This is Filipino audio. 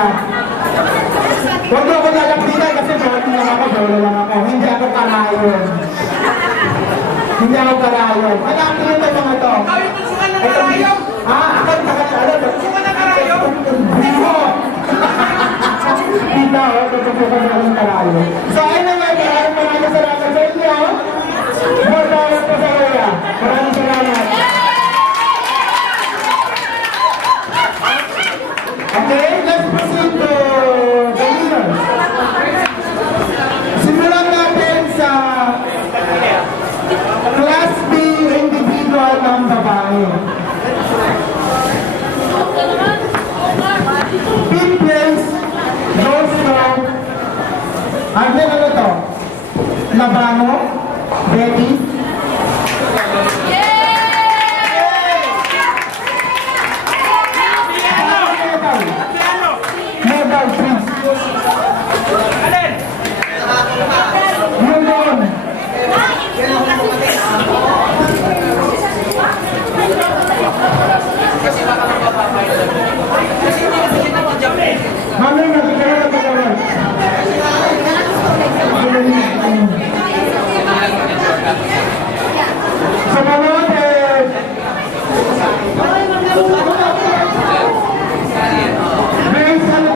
kuya. Huwag mo ako lalapitan kasi bawati lang ako, bawala lang ako. Hindi ako karayon. Hindi ako karayon. Ano ang tingin ng mga to? Ikaw yung tusukan ng karayo! Ha? Ako yung Tusukan ng karayo! Dito! Dito, tutupukan na ng karayon. So, anyway, maraming salamat sa inyo. More power po sa kuya. Maraming salamat. Okay?